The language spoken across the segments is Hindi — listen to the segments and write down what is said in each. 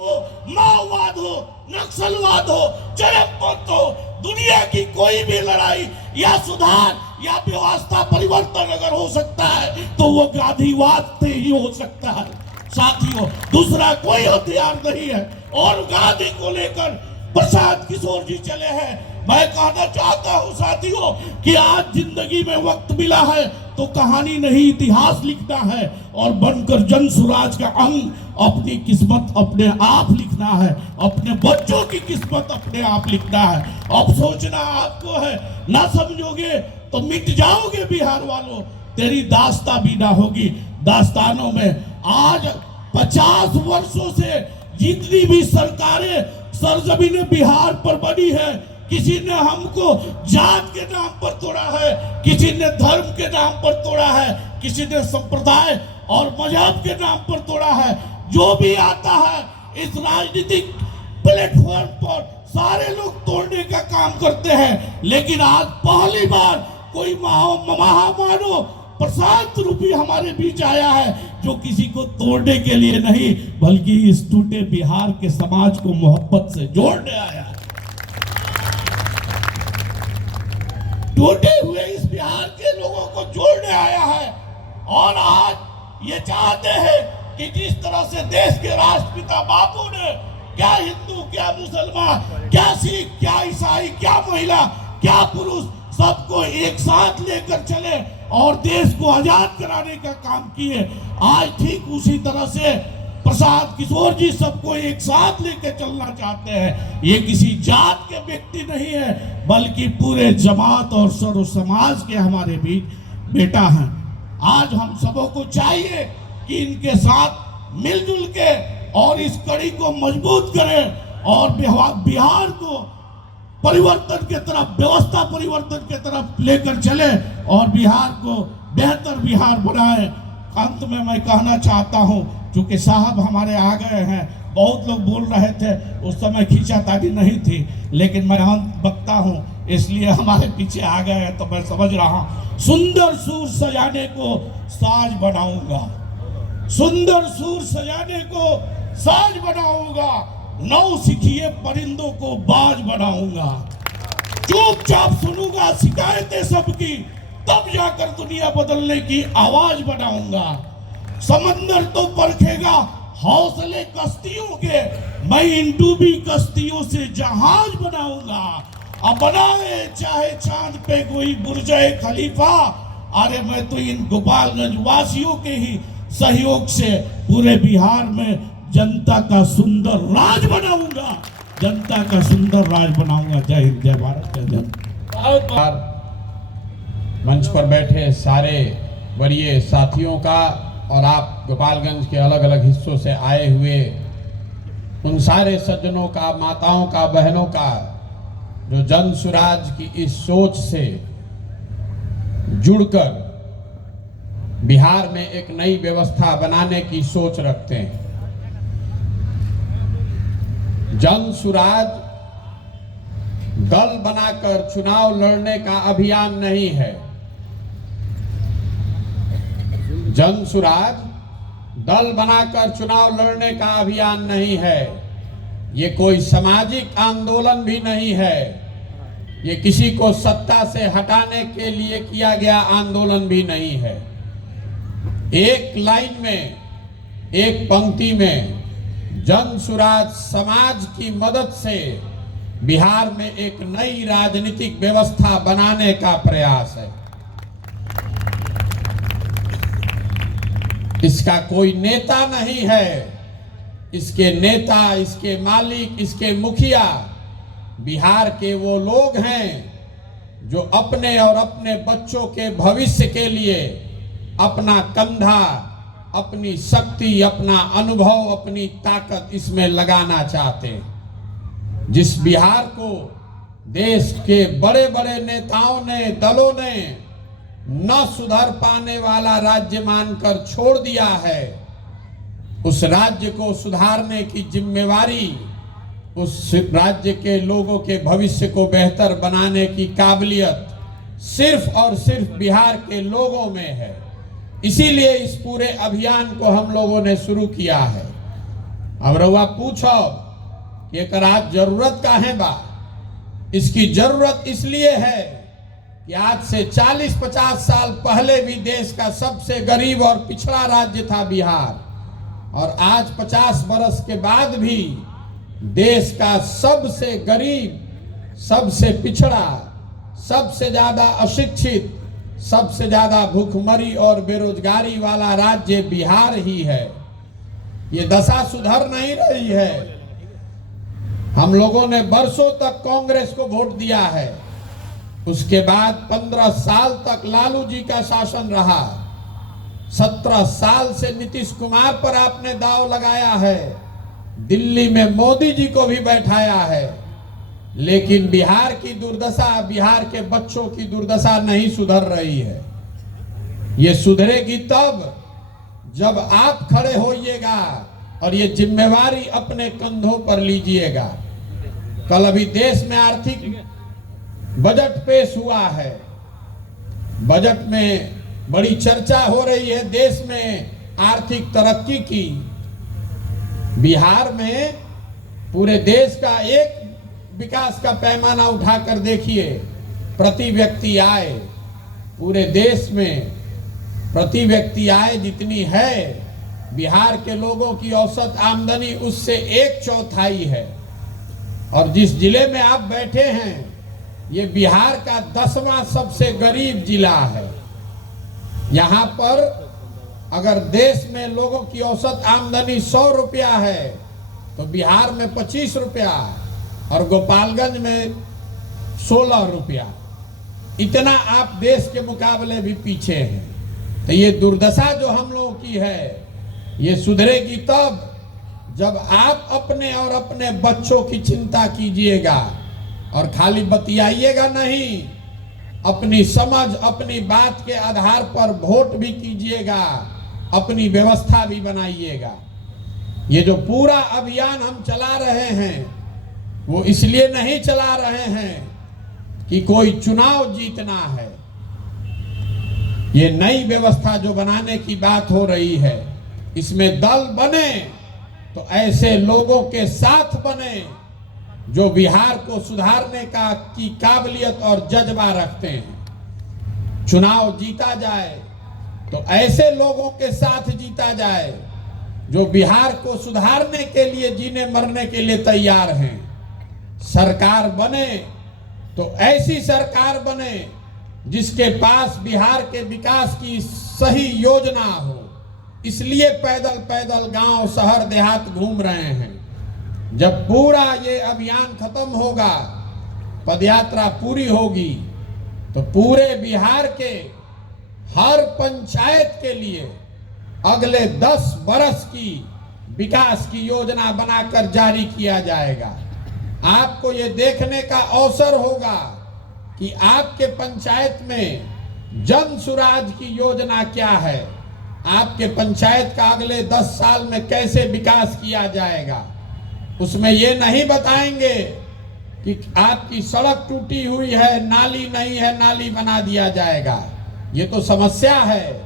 माओवाद हो, नक्सलवाद हो, चरमपंथ हो, दुनिया की कोई भी लड़ाई या सुधार या व्यवस्था परिवर्तन अगर हो सकता है तो वो गांधीवाद से ही हो सकता है साथियों। दूसरा कोई हथियार नहीं है। और गांधी को लेकर प्रशांत किशोर जी चले हैं। मैं कहना चाहता हूं साथियों कि आज जिंदगी में वक्त मिला है तो कहानी नहीं इतिहास लिखना है और बनकर जन सुराज का अंग अपनी किस्मत अपने आप लिखना है, अपने बच्चों की किस्मत अपने आप लिखना है। अब सोचना आपको है, ना समझोगे तो मिट जाओगे बिहार वालों, तेरी दास्ता भी ना होगी। दास्तानों में आज 50 वर्षों से जितनी भी सरकारें सरजमीन बिहार पर बनी है, किसी ने हमको जात के नाम पर तोड़ा है, किसी ने धर्म के नाम पर तोड़ा है, किसी ने संप्रदाय और मजहब के नाम पर तोड़ा है। जो भी आता है इस राजनीतिक प्लेटफॉर्म पर सारे लोग तोड़ने का काम करते हैं। लेकिन आज पहली बार कोई महामानव प्रशांत रूपी हमारे बीच आया है जो किसी को तोड़ने के लिए नहीं बल्कि इस टूटे बिहार के समाज को मोहब्बत से जोड़ने आया है। टूटे हुए इस बिहार के लोगों को जोड़ने आया है। और आज ये चाहते हैं कि जिस तरह से देश के राष्ट्रपिता बापू ने क्या हिंदू, क्या मुसलमान, क्या सिख, क्या ईसाई, क्या महिला, क्या पुरुष सबको एक साथ लेकर चले और देश को आजाद कराने का काम किए, आज ठीक उसी तरह से प्रशांत किशोर जी सबको एक साथ लेकर चलना चाहते हैं। ये किसी जात के व्यक्ति नहीं है बल्कि पूरे जमात और सर्व समाज के हमारे बीच बेटा हैं। आज हम सबों को चाहिए कि इनके साथ मिलजुल के और इस कड़ी को मजबूत करें और बिहार को परिवर्तन के तरफ, व्यवस्था परिवर्तन के तरफ लेकर चले और बिहार को बेहतर बिहार बनाए। अंत में मैं कहना चाहता हूं, चूंकि साहब हमारे आ गए हैं, बहुत लोग बोल रहे थे उस समय खींचातानी नहीं थी, लेकिन मैं अंत वक्ता हूं इसलिए हमारे पीछे आ गए हैं तो मैं समझ रहा हूं। सुंदर सूर सजाने को साज बनाऊंगा, सुंदर सूर सजाने को साज बनाऊंगा, नौ सिखिए परिंदों को बाज बनाऊंगा, चुपचाप सुनूंगा शिकायतें सबकी, तब जाकर दुनिया बदलने की आवाज बनाऊंगा। समंदर तो परखेगा हौसले कश्तियों के, मैं इन डूबी कश्तियों से जहाज बनाऊंगा। अब बनाए चाहे चांद पे कोई बुर्जे खलीफा, अरे मैं तो इन गोपालगंज वासियों के ही सहयोग से पूरे बिहार में जनता का सुंदर राज बनाऊंगा, जनता का सुंदर राज बनाऊंगा। जय हिंद, जय भारत, जय जय। मंच पर बैठे सारे वरीय साथियों का और आप गोपालगंज के अलग अलग हिस्सों से आए हुए उन सारे सज्जनों का, माताओं का, बहनों का जो जन सुराज की इस सोच से जुड़कर बिहार में एक नई व्यवस्था बनाने की सोच रखते हैं। जन सुराज दल बनाकर चुनाव लड़ने का अभियान नहीं है। जन सुराज दल बनाकर चुनाव लड़ने का अभियान नहीं है। ये कोई सामाजिक आंदोलन भी नहीं है। ये किसी को सत्ता से हटाने के लिए किया गया आंदोलन भी नहीं है। एक लाइन में, एक पंक्ति में जन सुराज समाज की मदद से बिहार में एक नई राजनीतिक व्यवस्था बनाने का प्रयास है। इसका कोई नेता नहीं है। इसके नेता, इसके मालिक, इसके मुखिया बिहार के वो लोग हैं जो अपने और अपने बच्चों के भविष्य के लिए अपना कंधा, अपनी शक्ति, अपना अनुभव, अपनी ताकत इसमें लगाना चाहते हैं। जिस बिहार को देश के बड़े बड़े नेताओं ने, दलों ने न सुधर पाने वाला राज्य मानकर छोड़ दिया है, उस राज्य को सुधारने की जिम्मेवारी, उस राज्य के लोगों के भविष्य को बेहतर बनाने की काबिलियत सिर्फ और सिर्फ बिहार के लोगों में है। इसीलिए इस पूरे अभियान को हम लोगों ने शुरू किया है। अब रउआ पूछो कि एकर आज जरूरत काहे बा। इसकी जरूरत इसलिए है कि आज से 40-50 साल पहले भी देश का सबसे गरीब और पिछड़ा राज्य था बिहार, और आज 50 बरस के बाद भी देश का सबसे गरीब, सबसे पिछड़ा, सबसे ज्यादा अशिक्षित, सबसे ज्यादा भूखमरी और बेरोजगारी वाला राज्य बिहार ही है। ये दशा सुधर नहीं रही है। हम लोगों ने बरसों तक कांग्रेस को वोट दिया है, उसके बाद 15 साल तक लालू जी का शासन रहा, 17 साल से नीतीश कुमार पर आपने दांव लगाया है, दिल्ली में मोदी जी को भी बैठाया है, लेकिन बिहार की दुर्दशा, बिहार के बच्चों की दुर्दशा नहीं सुधर रही है। ये सुधरेगी तब जब आप खड़े होइएगा और ये जिम्मेवारी अपने कंधों पर लीजिएगा। कल अभी देश में आर्थिक बजट पेश हुआ है। बजट में बड़ी चर्चा हो रही है देश में आर्थिक तरक्की की। बिहार में पूरे देश का एक विकास का पैमाना उठाकर देखिए, प्रति व्यक्ति आय पूरे देश में प्रति व्यक्ति आय जितनी है, बिहार के लोगों की औसत आमदनी उससे 1/4 है। और जिस जिले में आप बैठे हैं, ये बिहार का 10वां सबसे गरीब जिला है। यहाँ पर अगर देश में लोगों की औसत आमदनी 100 रुपया है तो बिहार में 25 रुपया और गोपालगंज में 16 रुपया। इतना आप देश के मुकाबले भी पीछे हैं। तो ये दुर्दशा जो हम लोगों की है, ये सुधरेगी तब जब आप अपने और अपने बच्चों की चिंता कीजिएगा, और खाली बतियाइएगा नहीं, अपनी समझ, अपनी बात के आधार पर वोट भी कीजिएगा, अपनी व्यवस्था भी बनाइएगा। ये जो पूरा अभियान हम चला रहे हैं, वो इसलिए नहीं चला रहे हैं कि कोई चुनाव जीतना है। ये नई व्यवस्था जो बनाने की बात हो रही है, इसमें दल बने तो ऐसे लोगों के साथ बने जो बिहार को सुधारने की काबिलियत और जज्बा रखते हैं। चुनाव जीता जाए तो ऐसे लोगों के साथ जीता जाए जो बिहार को सुधारने के लिए जीने मरने के लिए तैयार हैं। सरकार बने तो ऐसी सरकार बने जिसके पास बिहार के विकास की सही योजना हो। इसलिए पैदल पैदल गांव शहर देहात घूम रहे हैं। जब पूरा ये अभियान खत्म होगा, पदयात्रा पूरी होगी, तो पूरे बिहार के हर पंचायत के लिए अगले 10 बरस की विकास की योजना बनाकर जारी किया जाएगा। आपको ये देखने का अवसर होगा कि आपके पंचायत में जन सुराज की योजना क्या है, आपके पंचायत का अगले 10 साल में कैसे विकास किया जाएगा। उसमें ये नहीं बताएंगे कि आपकी सड़क टूटी हुई है, नाली नहीं है, नाली बना दिया जाएगा। ये तो समस्या है,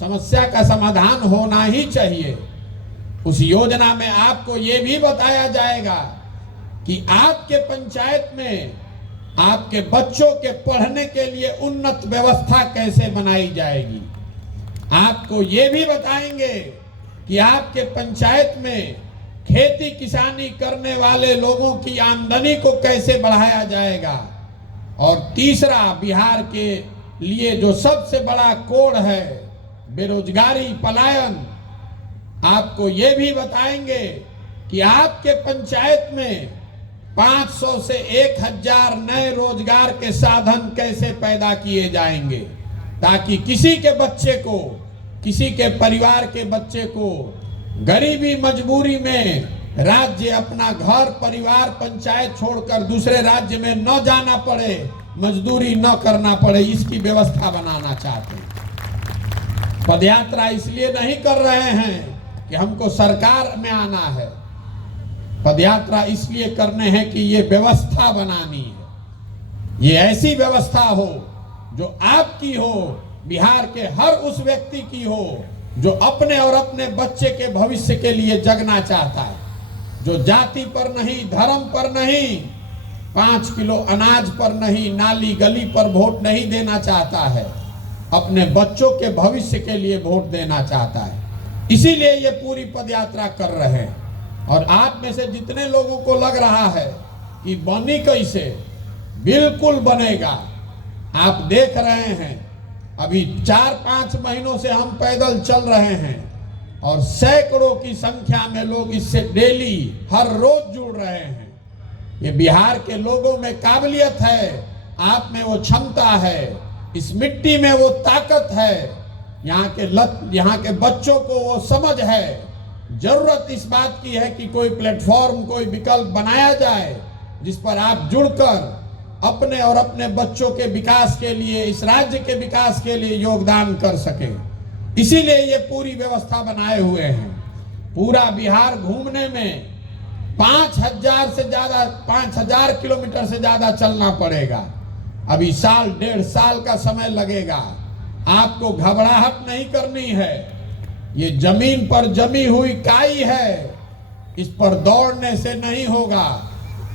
समस्या का समाधान होना ही चाहिए। उस योजना में आपको ये भी बताया जाएगा कि आपके पंचायत में आपके बच्चों के पढ़ने के लिए उन्नत व्यवस्था कैसे बनाई जाएगी। आपको ये भी बताएंगे कि आपके पंचायत में खेती किसानी करने वाले लोगों की आमदनी को कैसे बढ़ाया जाएगा। और तीसरा, बिहार के लिए जो सबसे बड़ा कोड़ है, बेरोजगारी, पलायन, आपको ये भी बताएंगे कि आपके पंचायत में 500 से 1000 नए रोजगार के साधन कैसे पैदा किए जाएंगे, ताकि किसी के बच्चे को, किसी के परिवार के बच्चे को गरीबी मजबूरी में राज्य, अपना घर, परिवार, पंचायत छोड़कर दूसरे राज्य में न जाना पड़े, मजदूरी न करना पड़े। इसकी व्यवस्था बनाना चाहते हैं। पदयात्रा इसलिए नहीं कर रहे हैं कि हमको सरकार में आना है, पदयात्रा इसलिए करने हैं कि ये व्यवस्था बनानी है। ये ऐसी व्यवस्था हो जो आपकी हो, बिहार के हर उस व्यक्ति की हो जो अपने और अपने बच्चे के भविष्य के लिए जगना चाहता है। जो जाति पर नहीं, धर्म पर नहीं, 5 किलो अनाज पर नहीं, नाली गली पर वोट नहीं देना चाहता है, अपने बच्चों के भविष्य के लिए वोट देना चाहता है। इसीलिए ये पूरी पदयात्रा कर रहे हैं। और आप में से जितने लोगों को लग रहा है कि बनी कैसे, बिल्कुल बनेगा। आप देख रहे हैं अभी 4-5 महीनों से हम पैदल चल रहे हैं और सैकड़ों की संख्या में लोग इससे डेली हर रोज जुड़ रहे हैं। ये बिहार के लोगों में काबिलियत है, आप में वो क्षमता है, इस मिट्टी में वो ताकत है, यहाँ के बच्चों को वो समझ है। जरूरत इस बात की है कि कोई प्लेटफॉर्म, कोई विकल्प बनाया जाए जिस पर आप जुड़कर अपने और अपने बच्चों के विकास के लिए, इस राज्य के विकास के लिए योगदान कर सके। इसीलिए ये पूरी व्यवस्था बनाए हुए हैं। पूरा बिहार घूमने में 5,000 किलोमीटर से ज्यादा चलना पड़ेगा। अभी 1.5 साल का समय लगेगा। आपको घबराहट नहीं करनी है। ये जमीन पर जमी हुई काई है, इस पर दौड़ने से नहीं होगा।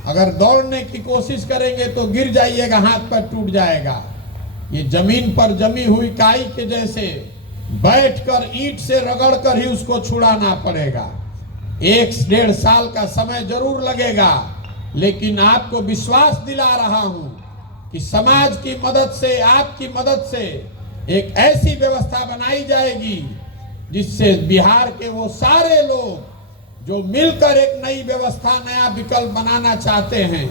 अगर दौड़ने की कोशिश करेंगे तो गिर जाइएगा, हाथ पैर टूट जाएगा। ये जमीन पर जमी हुई काई के जैसे बैठकर ईंट से रगड़कर ही उसको छुड़ाना पड़ेगा। 1-1.5 साल का समय जरूर लगेगा, लेकिन आपको विश्वास दिला रहा हूं कि समाज की मदद से, आपकी मदद से एक ऐसी व्यवस्था बनाई जाएगी जिससे बिहार के वो सारे लोग जो मिलकर एक नई व्यवस्था, नया विकल्प बनाना चाहते हैं,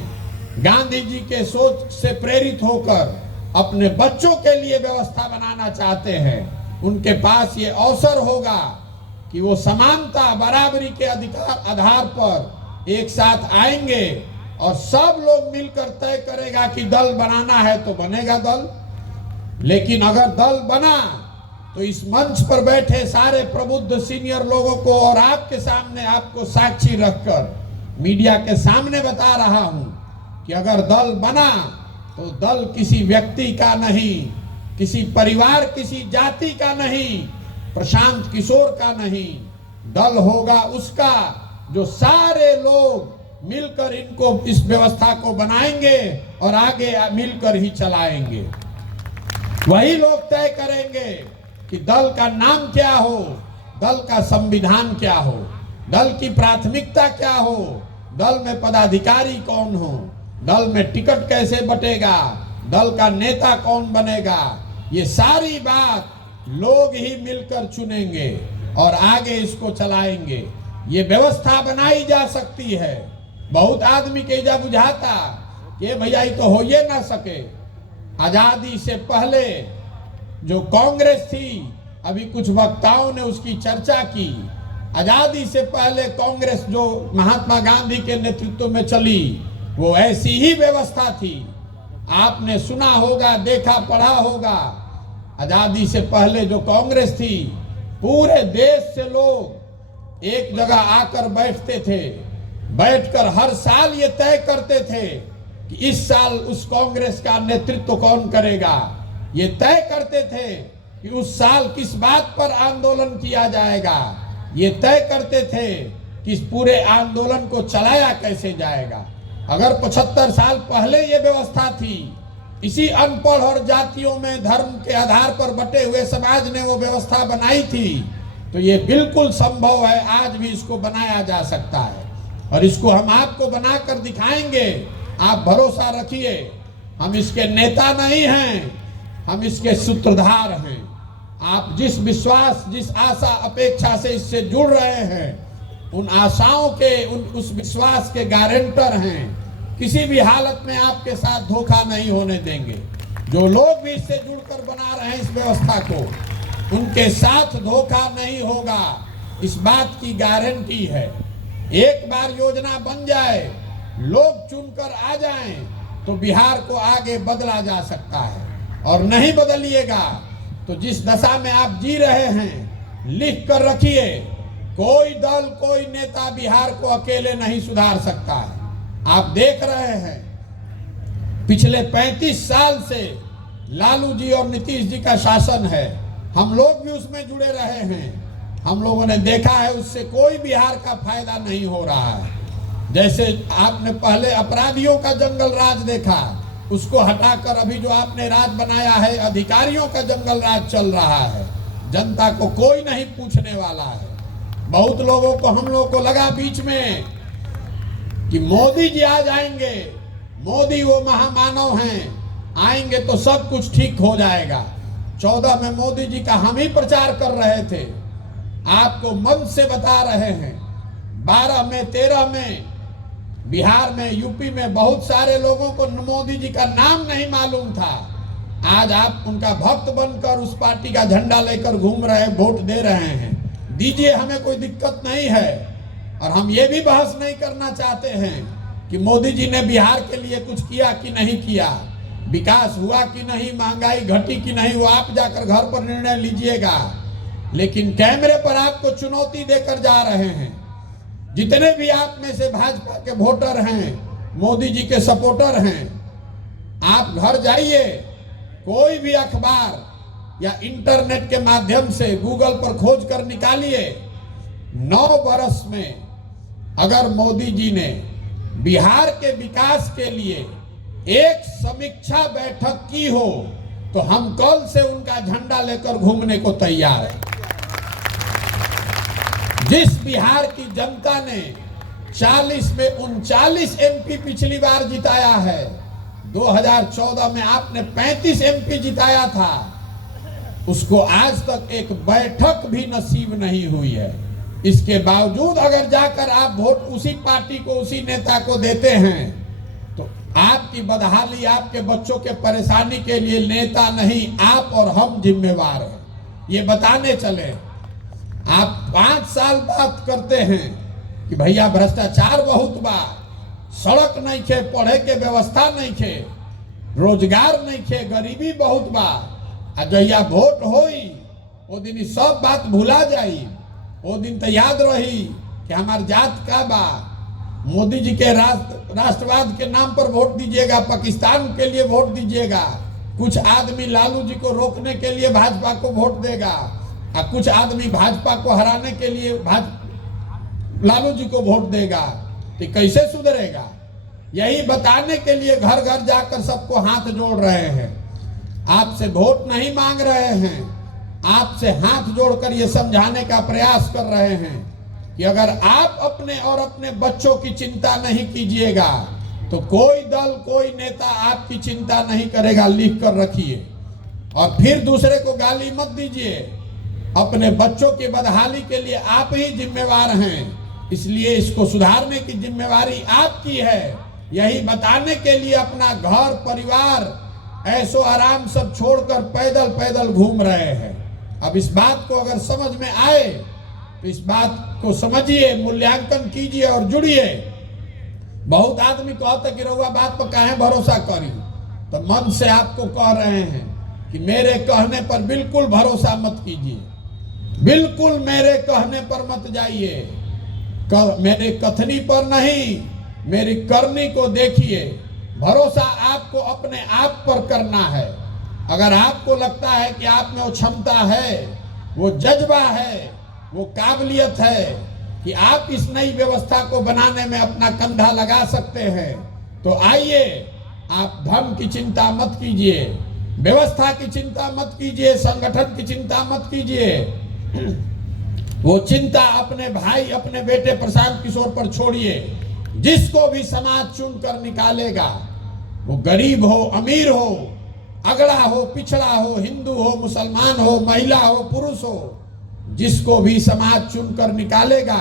गांधी जी के सोच से प्रेरित होकर अपने बच्चों के लिए व्यवस्था बनाना चाहते हैं, उनके पास ये अवसर होगा कि वो समानता, बराबरी के आधार पर एक साथ आएंगे और सब लोग मिलकर तय करेगा कि दल बनाना है तो बनेगा दल। लेकिन अगर दल बना तो इस मंच पर बैठे सारे प्रबुद्ध सीनियर लोगों को और आपके सामने, आपको साक्षी रखकर मीडिया के सामने बता रहा हूं कि अगर दल बना तो दल किसी व्यक्ति का नहीं, किसी परिवार, किसी जाति का नहीं, प्रशांत किशोर का नहीं, दल होगा उसका जो सारे लोग मिलकर इनको, इस व्यवस्था को बनाएंगे और आगे मिलकर ही चलाएंगे। वही लोग तय करेंगे कि दल का नाम क्या हो, दल का संविधान क्या हो, दल की प्राथमिकता क्या हो, दल में पदाधिकारी कौन हो, दल में टिकट कैसे बटेगा, दल का नेता कौन बनेगा। ये सारी बात लोग ही मिलकर चुनेंगे और आगे इसको चलाएंगे। ये व्यवस्था बनाई जा सकती है। बहुत आदमी के जा बुझाता कि भैया ये तो हो ये ना सके। आजादी से पहले जो कांग्रेस थी, अभी कुछ वक्ताओं ने उसकी चर्चा की, आजादी से पहले कांग्रेस जो महात्मा गांधी के नेतृत्व में चली, वो ऐसी ही व्यवस्था थी। आपने सुना होगा, देखा, पढ़ा होगा। आजादी से पहले जो कांग्रेस थी, पूरे देश से लोग एक जगह आकर बैठते थे, बैठकर हर साल ये तय करते थे कि इस साल उस कांग्रेस का नेतृत्व कौन करेगा। ये तय करते थे कि उस साल किस बात पर आंदोलन किया जाएगा। ये तय करते थे कि इस पूरे आंदोलन को चलाया कैसे जाएगा। अगर 75 साल पहले ये व्यवस्था थी, इसी अनपढ़ और जातियों में धर्म के आधार पर बटे हुए समाज ने वो व्यवस्था बनाई थी, तो ये बिल्कुल संभव है, आज भी इसको बनाया जा सकता है और इसको हम आपको बनाकर दिखाएंगे। आप भरोसा रखिए, हम इसके नेता नहीं हैं, हम इसके सूत्रधार हैं। आप जिस विश्वास, जिस आशा अपेक्षा से इससे जुड़ रहे हैं, उन आशाओं के, उस विश्वास के गारंटर हैं। किसी भी हालत में आपके साथ धोखा नहीं होने देंगे। जो लोग भी इससे जुड़कर बना रहे हैं इस व्यवस्था को, उनके साथ धोखा नहीं होगा, इस बात की गारंटी है। एक बार योजना बन जाए, लोग चुनकर आ जाएं, तो बिहार को आगे बदला जा सकता है। और नहीं बदलिएगा तो जिस दशा में आप जी रहे हैं, लिख कर रखिए, कोई दल, कोई नेता बिहार को अकेले नहीं सुधार सकता है। आप देख रहे हैं पिछले 35 साल से लालू जी और नीतीश जी का शासन है, हम लोग भी उसमें जुड़े रहे हैं। हम लोगों ने देखा है उससे कोई बिहार का फायदा नहीं हो रहा है। जैसे आपने पहले अपराधियों का जंगल राज देखा, उसको हटाकर अभी जो आपने राज बनाया है अधिकारियों का जंगल राज चल रहा है। जनता को कोई नहीं पूछने वाला है। बहुत लोगों को, हम लोगों को लगा बीच में कि मोदी जी आ जाएंगे, मोदी वो महामानव हैं, आएंगे तो सब कुछ ठीक हो जाएगा। 14 में मोदी जी का हम ही प्रचार कर रहे थे, आपको मन से बता रहे हैं। 12 में 13 में बिहार में, यूपी में बहुत सारे लोगों को मोदी जी का नाम नहीं मालूम था। आज आप उनका भक्त बनकर उस पार्टी का झंडा लेकर घूम रहे, वोट दे रहे हैं। दीजिए, हमें कोई दिक्कत नहीं है। और हम ये भी बहस नहीं करना चाहते हैं कि मोदी जी ने बिहार के लिए कुछ किया कि नहीं किया, विकास हुआ कि नहीं, महंगाई घटी कि नहीं, वो आप जाकर घर पर निर्णय लीजिएगा। लेकिन कैमरे पर आपको चुनौती देकर जा रहे हैं। जितने भी आप में से भाजपा के वोटर हैं, मोदी जी के सपोर्टर हैं, आप घर जाइए, कोई भी अखबार या इंटरनेट के माध्यम से गूगल पर खोज कर निकालिए। 9 वर्ष में अगर मोदी जी ने बिहार के विकास के लिए एक समीक्षा बैठक की हो तो हम कल से उनका झंडा लेकर घूमने को तैयार हैं। जिस बिहार की जनता ने 40 में 39 एमपी पिछली बार जिताया है, 2014 में आपने 35 एमपी जिताया था, उसको आज तक एक बैठक भी नसीब नहीं हुई है। इसके बावजूद अगर जाकर आप वोट उसी पार्टी को, उसी नेता को देते हैं तो आपकी बदहाली, आपके बच्चों के परेशानी के लिए नेता नहीं, आप और हम जिम्मेवार हैं। ये बताने चले। आप 5 साल बात करते हैं कि भैया भ्रष्टाचार बहुत बा, सड़क नहीं खे, पढ़े के व्यवस्था नहीं खे, रोजगार नहीं खे, गरीबी बहुत बा। आ जहिया वोट होई वो दिन सब बात भुला जाई। वो दिन तो याद रही कि हमार जात का बा। मोदी जी के राष्ट्रवाद के नाम पर वोट दीजिएगा, पाकिस्तान के लिए वोट दीजिएगा। कुछ आदमी लालू जी को रोकने के लिए भाजपा को वोट देगा, और कुछ आदमी भाजपा को हराने के लिए लालू जी को वोट देगा। तो कैसे सुधरेगा? यही बताने के लिए घर घर जाकर सबको हाथ जोड़ रहे हैं। आपसे वोट नहीं मांग रहे हैं, आपसे हाथ जोड़कर ये समझाने का प्रयास कर रहे हैं कि अगर आप अपने और अपने बच्चों की चिंता नहीं कीजिएगा तो कोई दल, कोई नेता आपकी चिंता नहीं करेगा। लिख कर रखिए और फिर दूसरे को गाली मत दीजिए। अपने बच्चों की बदहाली के लिए आप ही जिम्मेवार हैं, इसलिए इसको सुधारने की जिम्मेवारी आपकी है। यही बताने के लिए अपना घर परिवार ऐसो आराम सब छोड़कर पैदल पैदल घूम रहे हैं। अब इस बात को अगर समझ में आए तो इस बात को समझिए, मूल्यांकन कीजिए और जुड़िए। बहुत आदमी कहते कि रउआ बात पर काहे भरोसा करी, तो मन से आपको कह रहे हैं कि मेरे कहने पर बिल्कुल भरोसा मत कीजिए, बिल्कुल मेरे कहने पर मत जाइए। मेरे कथनी पर नहीं, मेरी करनी को देखिए। भरोसा आपको अपने आप पर करना है। अगर आपको लगता है कि आप में वो क्षमता है, वो जज्बा है, वो काबिलियत है कि आप इस नई व्यवस्था को बनाने में अपना कंधा लगा सकते हैं, तो आइए। आप धर्म की चिंता मत कीजिए, व्यवस्था की चिंता मत कीजिए, संगठन की चिंता मत कीजिए। वो चिंता अपने भाई, अपने बेटे प्रशांत किशोर पर छोड़िए। जिसको भी समाज चुनकर निकालेगा, वो गरीब हो, अमीर हो, अगड़ा हो, पिछड़ा हो, हिंदू हो, मुसलमान हो, महिला हो, पुरुष हो, जिसको भी समाज चुनकर निकालेगा,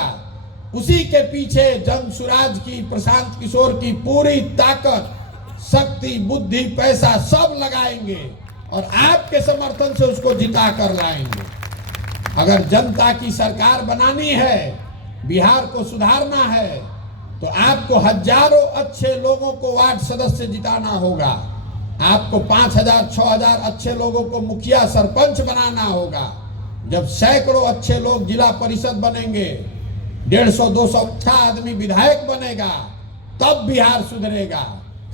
उसी के पीछे जन सुराज की, प्रशांत किशोर की पूरी ताकत, शक्ति, बुद्धि, पैसा सब लगाएंगे और आपके समर्थन से उसको जिता कर लाएंगे। अगर जनता की सरकार बनानी है, बिहार को सुधारना है, तो आपको हजारों अच्छे लोगों को वार्ड सदस्य जिताना होगा। आपको 5000, 6000 अच्छे लोगों को मुखिया, सरपंच बनाना होगा। जब सैकड़ों अच्छे लोग जिला परिषद बनेंगे, 150-200 अच्छा आदमी विधायक बनेगा, तब बिहार सुधरेगा।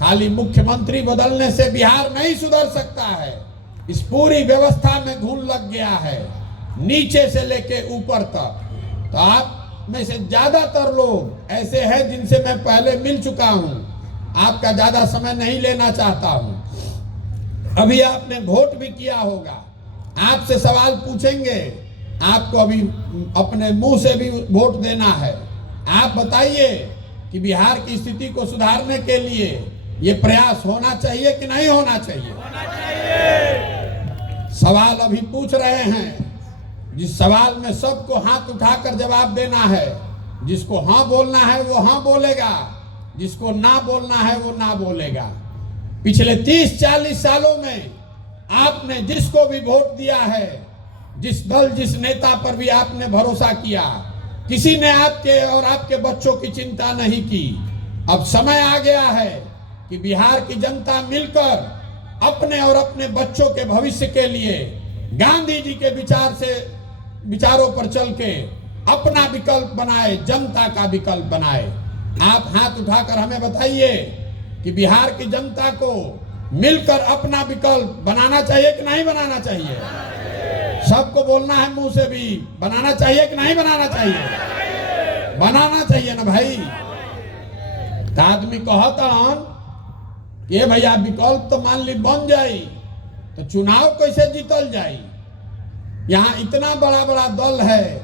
खाली मुख्यमंत्री बदलने से बिहार नहीं सुधर सकता है। इस पूरी व्यवस्था में घुन लग गया है, नीचे से लेके ऊपर तक। तो आप में से ज्यादातर लोग ऐसे हैं जिनसे मैं पहले मिल चुका हूं। आपका ज्यादा समय नहीं लेना चाहता हूं। अभी आपने वोट भी किया होगा, आपसे सवाल पूछेंगे, आपको अभी अपने मुंह से भी वोट देना है। आप बताइए कि बिहार की स्थिति को सुधारने के लिए ये प्रयास होना चाहिए कि नहीं होना चाहिए? होना चाहिए। सवाल अभी पूछ रहे हैं, जिस सवाल में सबको हाथ उठाकर जवाब देना है। जिसको हाँ बोलना है वो हाँ बोलेगा, जिसको ना बोलना है वो ना बोलेगा। पिछले 30-40 सालों में आपने जिसको भी वोट दिया है, जिस दल जिस नेता पर भी आपने भरोसा किया, किसी ने आपके और आपके बच्चों की चिंता नहीं की। अब समय आ गया है कि बिहार की जनता मिलकर अपने और अपने बच्चों के भविष्य के लिए गांधी जी के विचारों पर चल के अपना विकल्प बनाए, जनता का विकल्प बनाए। आप हाथ उठाकर हमें बताइए कि बिहार की जनता को मिलकर अपना विकल्प बनाना चाहिए कि नहीं बनाना चाहिए? सबको बोलना है मुंह से भी, बनाना चाहिए कि नहीं बनाना चाहिए? बनाना चाहिए ना भाई। तो आदमी कहता कि ये भैया विकल्प तो मान ली बन जाई, तो चुनाव कैसे जीतल जाई? यहाँ इतना बड़ा बड़ा दल है,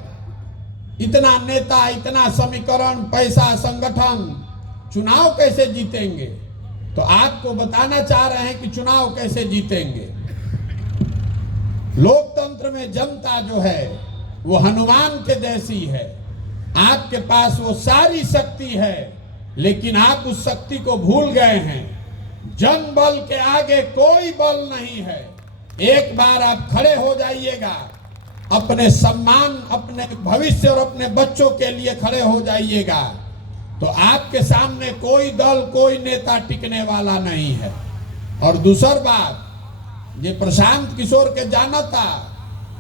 इतना नेता, इतना समीकरण, पैसा, संगठन, चुनाव कैसे जीतेंगे? तो आपको बताना चाह रहे हैं कि चुनाव कैसे जीतेंगे। लोकतंत्र में जनता जो है वो हनुमान के जैसी है। आपके पास वो सारी शक्ति है, लेकिन आप उस शक्ति को भूल गए हैं। जन बल के आगे कोई बल नहीं है। एक बार आप खड़े हो जाइएगा, अपने सम्मान, अपने भविष्य और अपने बच्चों के लिए खड़े हो जाइएगा, तो आपके सामने कोई दल, कोई नेता टिकने वाला नहीं है। और दूसरी बात, ये प्रशांत किशोर के जानता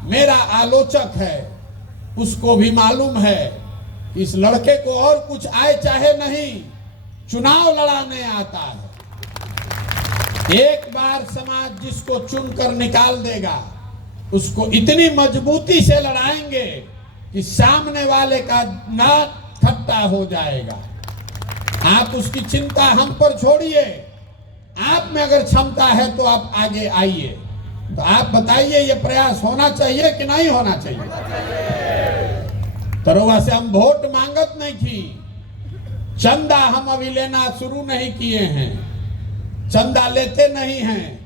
मेरा आलोचक है, उसको भी मालूम है कि इस लड़के को और कुछ आए चाहे नहीं, चुनाव लड़ाने आता है। एक बार समाज जिसको चुनकर निकाल देगा, उसको इतनी मजबूती से लड़ाएंगे कि सामने वाले का नाक खट्टा हो जाएगा। आप उसकी चिंता हम पर छोड़िए। आप में अगर क्षमता है तो आप आगे आइए। तो आप बताइए, ये प्रयास होना चाहिए कि नहीं होना चाहिए? तरोवा से हम वोट मांगत नहीं की, चंदा हम अभी लेना शुरू नहीं किए हैं, चंदा लेते नहीं हैं,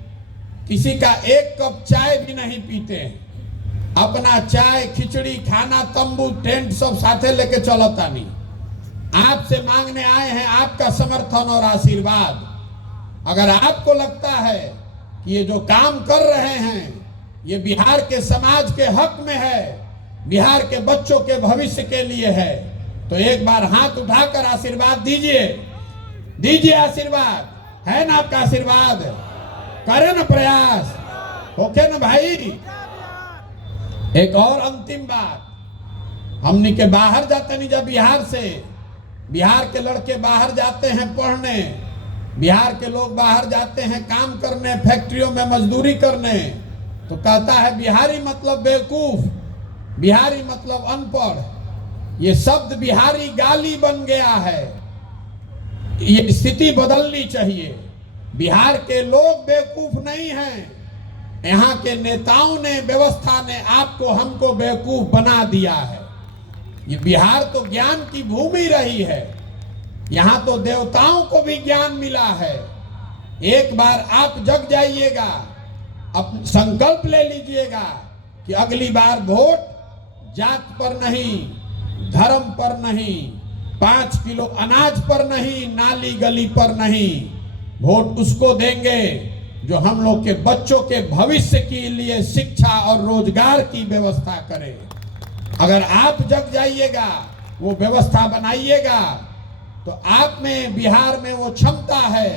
किसी का एक कप चाय भी नहीं पीते हैं। अपना चाय, खिचड़ी, खाना, तंबू, टेंट सब साथे लेके चलता नहीं। आपसे मांगने आए हैं आपका समर्थन और आशीर्वाद। अगर आपको लगता है कि ये जो काम कर रहे हैं ये बिहार के समाज के हक में है, बिहार के बच्चों के भविष्य के लिए है, तो एक बार हाथ उठाकर आशीर्वाद दीजिए। दीजिए आशीर्वाद, है ना आपका आशीर्वाद? करें ना प्रयास, ओके ना भाई? एक और अंतिम बात, हमने के बाहर जाते नहीं, जब बिहार से, बिहार के लड़के बाहर जाते हैं पढ़ने, बिहार के लोग बाहर जाते हैं काम करने, फैक्ट्रियों में मजदूरी करने, तो कहता है बिहारी मतलब बेवकूफ, बिहारी मतलब अनपढ़। ये शब्द बिहारी गाली बन गया है। ये स्थिति बदलनी चाहिए। बिहार के लोग बेवकूफ नहीं हैं, यहाँ के नेताओं ने, व्यवस्था ने आपको, हमको बेवकूफ बना दिया है। ये बिहार तो ज्ञान की भूमि रही है, यहाँ तो देवताओं को भी ज्ञान मिला है। एक बार आप जग जाइएगा, अब संकल्प ले लीजिएगा कि अगली बार वोट जात पर नहीं, धर्म पर नहीं, 5 किलो अनाज पर नहीं, नाली गली पर नहीं, वोट उसको देंगे जो हम लोग के बच्चों के भविष्य के लिए शिक्षा और रोजगार की व्यवस्था करे। अगर आप जग जाइएगा, वो व्यवस्था बनाइएगा, तो आप में, बिहार में वो क्षमता है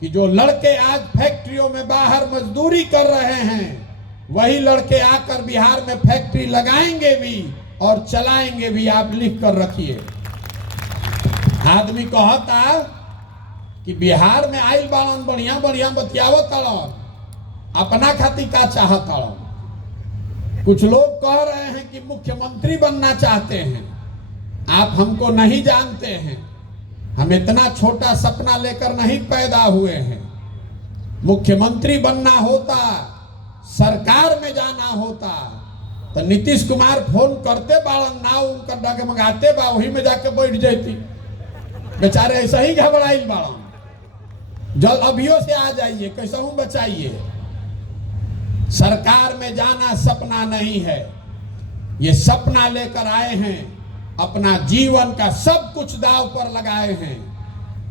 कि जो लड़के आज फैक्ट्रियों में बाहर मजदूरी कर रहे हैं, वही लड़के आकर बिहार में फैक्ट्री लगाएंगे भी और चलाएंगे भी। आप लिख कर रखिए। आदमी कहता कि बिहार में आइल बाड़न, बढ़िया बढ़िया बतियावत ताड़न, अपना खातिर का चाहत ताड़न। कुछ लोग कह रहे हैं कि मुख्यमंत्री बनना चाहते हैं। आप हमको नहीं जानते हैं, हम इतना छोटा सपना लेकर नहीं पैदा हुए हैं। मुख्यमंत्री बनना होता, सरकार में जाना होता तो नीतीश कुमार फोन करते बाड़न ना उनका डगमगाते बा, वही में जाके बैठ जाती। बेचारे ऐसा ही घबराइल बाड़न। जल अभियो से आ जाइए, कैसा हूं बचाइए। सरकार में जाना सपना नहीं है, ये सपना लेकर आए हैं, अपना जीवन का सब कुछ दांव पर लगाए हैं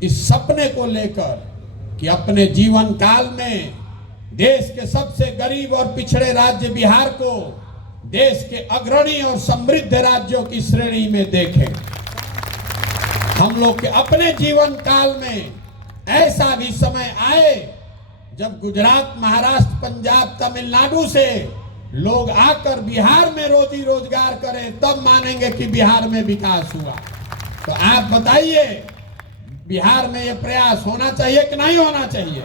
इस सपने को लेकर कि अपने जीवन काल में देश के सबसे गरीब और पिछड़े राज्य बिहार को देश के अग्रणी और समृद्ध राज्यों की श्रेणी में देखें। हम लोग के अपने जीवन काल में ऐसा भी समय आए जब गुजरात, महाराष्ट्र, पंजाब, तमिलनाडु से लोग आकर बिहार में रोजी रोजगार करें, तब मानेंगे कि बिहार में विकास हुआ। तो आप बताइए, बिहार में यह प्रयास होना चाहिए कि नहीं होना चाहिए?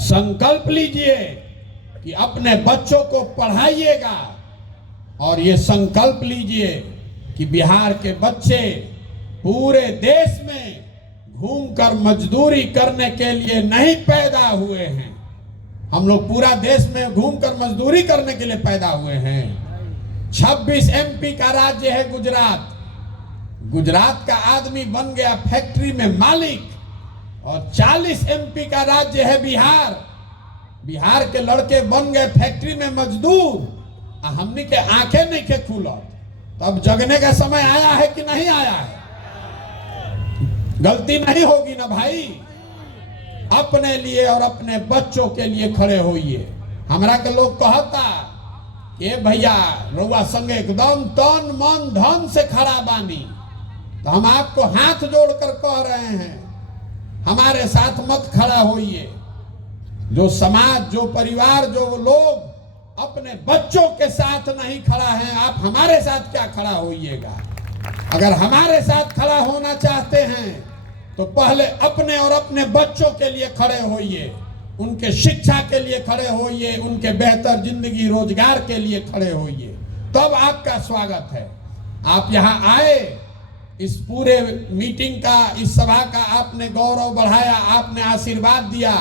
संकल्प लीजिए कि अपने बच्चों को पढ़ाइएगा और ये संकल्प लीजिए कि बिहार के बच्चे पूरे देश में घूमकर मजदूरी करने के लिए नहीं पैदा हुए हैं। हम लोग पूरा देश में घूमकर मजदूरी करने के लिए पैदा हुए हैं। 26 एमपी का राज्य है गुजरात। गुजरात का आदमी बन गया फैक्ट्री में मालिक, और 40 एमपी का राज्य है बिहार। बिहार के लड़के बन गए फैक्ट्री में मजदूर। हमने के आंखें नहीं के खुलत, तब जगने का समय आया है कि नहीं आया है? गलती नहीं होगी ना भाई। अपने लिए और अपने बच्चों के लिए खड़े होइए। हमरा के लोग कहता कि भैया रउआ संग एकदम तन मन धन से खड़ा बानी, तो हम आपको हाथ जोड़कर कह रहे हैं, हमारे साथ मत खड़ा होइए। जो समाज, जो परिवार, जो लोग अपने बच्चों के साथ नहीं खड़ा है, आप हमारे साथ क्या खड़ा होइएगा? अगर हमारे साथ खड़ा होना चाहते हैं तो पहले अपने और अपने बच्चों के लिए खड़े होइए, उनके शिक्षा के लिए खड़े होइए, उनके बेहतर जिंदगी रोजगार के लिए खड़े होइए, तब आपका स्वागत है। आप यहाँ आए, इस पूरे मीटिंग का, इस सभा का आपने गौरव बढ़ाया, आपने आशीर्वाद दिया,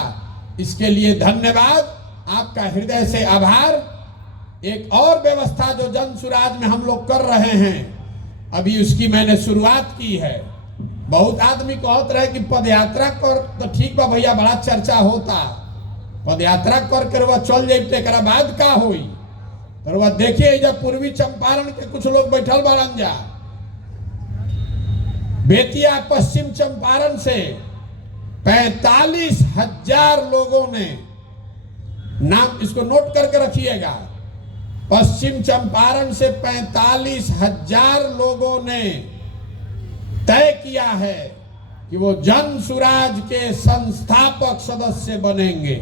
इसके लिए धन्यवाद, आपका हृदय से आभार। एक और व्यवस्था जो जन सुराज में हम लोग कर रहे हैं, अभी उसकी मैंने शुरुआत की है। बहुत आदमी कहते रहे कि पदयात्रा कर तो ठीक बा भैया, बड़ा चर्चा होता, पदयात्रा कर वह चल जाए तो बाद का होई? तो वह देखिए, जब पूर्वी चंपारण के कुछ लोग बैठल बाड़न जा, बेतिया पश्चिम चंपारण से 45,000 लोगों ने नाम, इसको नोट करके रखिएगा, पश्चिम चंपारण से 45,000 लोगों ने तय किया है कि वो जन सुराज के संस्थापक सदस्य बनेंगे।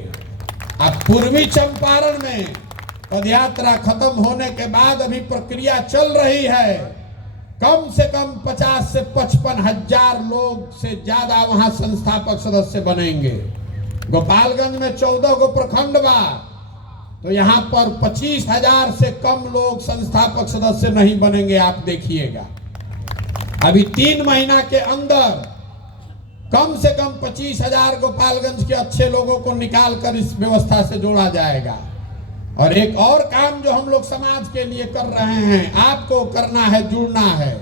अब पूर्वी चंपारण में पदयात्रा खत्म होने के बाद अभी प्रक्रिया चल रही है, कम से कम 50 से 55,000 लोग से ज्यादा वहां संस्थापक सदस्य बनेंगे। गोपालगंज में 14 गो प्रखंड बा, तो यहाँ पर 25,000 से कम लोग संस्थापक सदस्य नहीं बनेंगे। आप देखिएगा, अभी 3 महीना के अंदर कम से कम 25,000 गोपालगंज के अच्छे लोगों को निकाल कर इस व्यवस्था से जोड़ा जाएगा। और एक और काम जो हम लोग समाज के लिए कर रहे हैं, आपको करना है, जुड़ना है।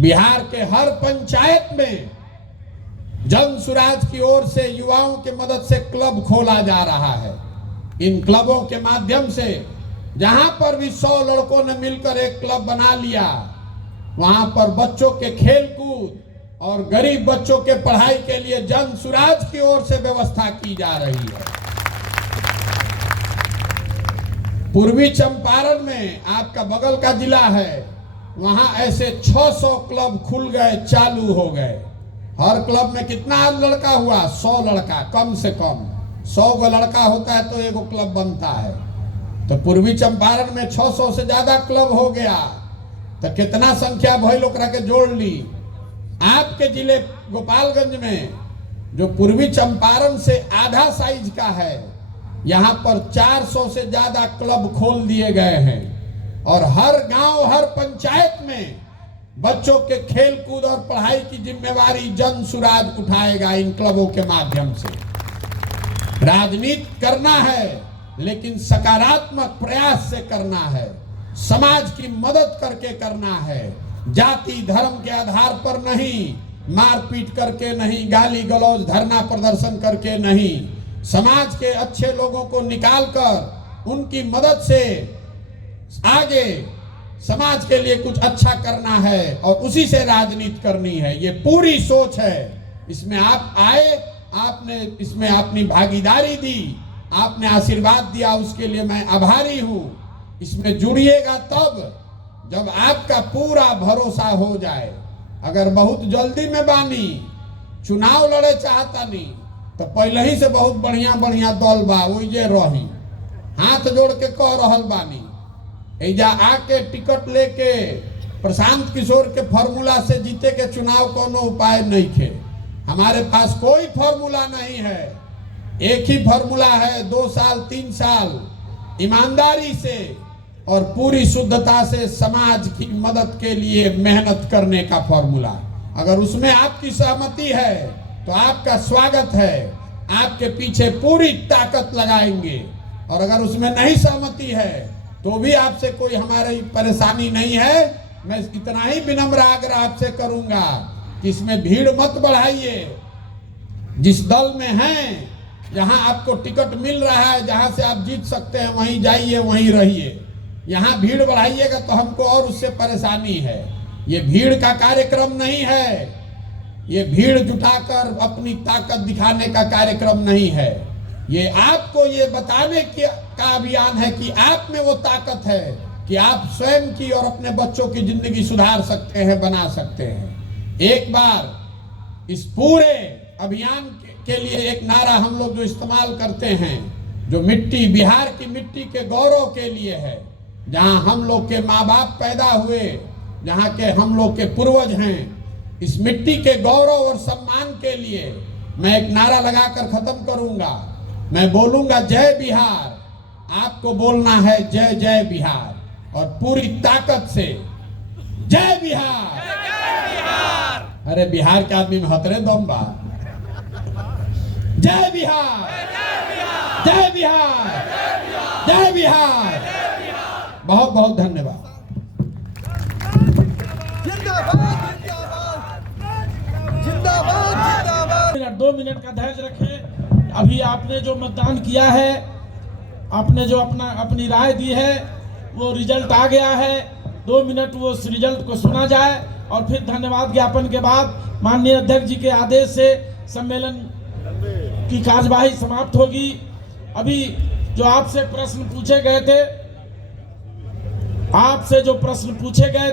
बिहार के हर पंचायत में जन सुराज की ओर से युवाओं की मदद से क्लब खोला जा रहा है। इन क्लबों के माध्यम से जहां पर भी 100 लड़कों ने मिलकर एक क्लब बना लिया, वहां पर बच्चों के खेल कूद और गरीब बच्चों के पढ़ाई के लिए जन सुराज की ओर से व्यवस्था की जा रही है। पूर्वी चंपारण में आपका बगल का जिला है, वहां ऐसे 600 क्लब खुल गए, चालू हो गए। हर क्लब में कितना लड़का हुआ? 100 लड़का, कम से कम 100 गो लड़का होता है तो एगो क्लब बनता है। तो पूर्वी चंपारण में 600 से ज्यादा क्लब हो गया, तो कितना संख्या भइल ओकरा के जोड़ ली। आपके जिले गोपालगंज में जो पूर्वी चंपारण से आधा साइज का है, यहाँ पर 400 से ज्यादा क्लब खोल दिए गए हैं। और हर गांव, हर पंचायत में बच्चों के खेल कूद और पढ़ाई की जिम्मेवारी जन सुराज उठाएगा इन क्लबों के माध्यम से। राजनीति करना है लेकिन सकारात्मक प्रयास से करना है, समाज की मदद करके करना है, जाति धर्म के आधार पर नहीं, मारपीट करके नहीं, गाली गलौज धरना प्रदर्शन करके नहीं, समाज के अच्छे लोगों को निकालकर उनकी मदद से आगे समाज के लिए कुछ अच्छा करना है और उसी से राजनीति करनी है। ये पूरी सोच है। इसमें आप आए, आपने इसमें अपनी भागीदारी दी, आपने आशीर्वाद दिया, उसके लिए मैं आभारी हूं। इसमें जुड़िएगा तब जब आपका पूरा भरोसा हो जाए। अगर बहुत जल्दी में बानी, चुनाव लड़े चाहता नहीं तो पहले ही से बहुत बढ़िया बढ़िया दल बा ओइजे रही, हाथ जोड़ के कह रहल बानी। एजा आके टिकट लेके प्रशांत किशोर के फॉर्मूला से जीते के चुनाव कोनो उपाय नहीं थे। हमारे पास कोई फॉर्मूला नहीं है, एक ही फॉर्मूला है, 2 साल 3 साल ईमानदारी से और पूरी शुद्धता से समाज की मदद के लिए मेहनत करने का फॉर्मूला। अगर उसमें आपकी सहमति है तो आपका स्वागत है, आपके पीछे पूरी ताकत लगाएंगे। और अगर उसमें नहीं सहमति है तो भी आपसे कोई हमारी परेशानी नहीं है। मैं इतना ही विनम्र आग्रह आपसे करूंगा कि इसमें भीड़ मत बढ़ाइए। जिस दल में हैं, जहां आपको टिकट मिल रहा है, जहां से आप जीत सकते हैं, वहीं जाइए, वहीं रहिए। यहाँ भीड़ बढ़ाइएगा तो हमको और उससे परेशानी है। ये भीड़ का कार्यक्रम नहीं है, ये भीड़ जुटाकर अपनी ताकत दिखाने का कार्यक्रम नहीं है। ये आपको ये बताने का अभियान है कि आप में वो ताकत है कि आप स्वयं की और अपने बच्चों की जिंदगी सुधार सकते हैं, बना सकते हैं। एक बार इस पूरे अभियान के लिए एक नारा हम लोग जो इस्तेमाल करते हैं, जो मिट्टी, बिहार की मिट्टी के गौरव के लिए है, जहां हम लोग के माँ बाप पैदा हुए, जहां के हम लोग के पूर्वज हैं, इस मिट्टी के गौरव और सम्मान के लिए मैं एक नारा लगाकर खत्म करूंगा। मैं बोलूंगा जय बिहार, आपको बोलना है जय जय बिहार, और पूरी ताकत से जय बिहार। अरे बिहार के आदमी में हतरे दम बा। जय बिहार, जय बिहार, जय बिहार। बहुत बहुत धन्यवाद। जिंदाबाद। 2 मिनट का धैर्य रखें। अभी आपने जो मतदान किया है, आपने जो अपनी राय दी है, वो रिजल्ट आ गया है। 2 मिनट वो उस रिजल्ट को सुना जाए और फिर धन्यवाद ज्ञापन के बाद माननीय अध्यक्ष जी के आदेश से सम्मेलन की कार्यवाही समाप्त होगी। अभी जो आपसे प्रश्न पूछे गए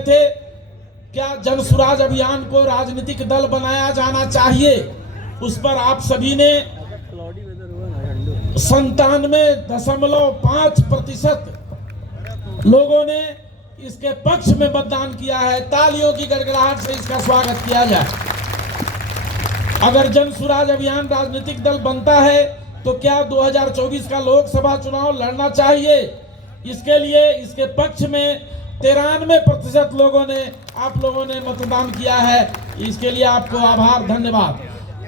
थे, क्या जन सुराज अभियान को राजनीतिक दल बनाया जाना चाहिए, उस पर आप सभी ने 97.5% लोगों ने इसके पक्ष में मतदान किया है। तालियों की गड़गड़ाहट से इसका स्वागत किया जाए। अगर जन सुराज अभियान राजनीतिक दल बनता है तो क्या 2024 का लोकसभा चुनाव लड़ना चाहिए? इसके लिए इसके पक्ष में 93% आप लोगों ने मतदान किया है। इसके लिए आपको आभार, धन्यवाद।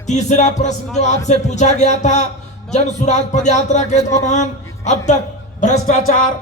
तीसरा प्रश्न जो आपसे पूछा गया था, जन सुराज पदयात्रा के दौरान अब तक भ्रष्टाचार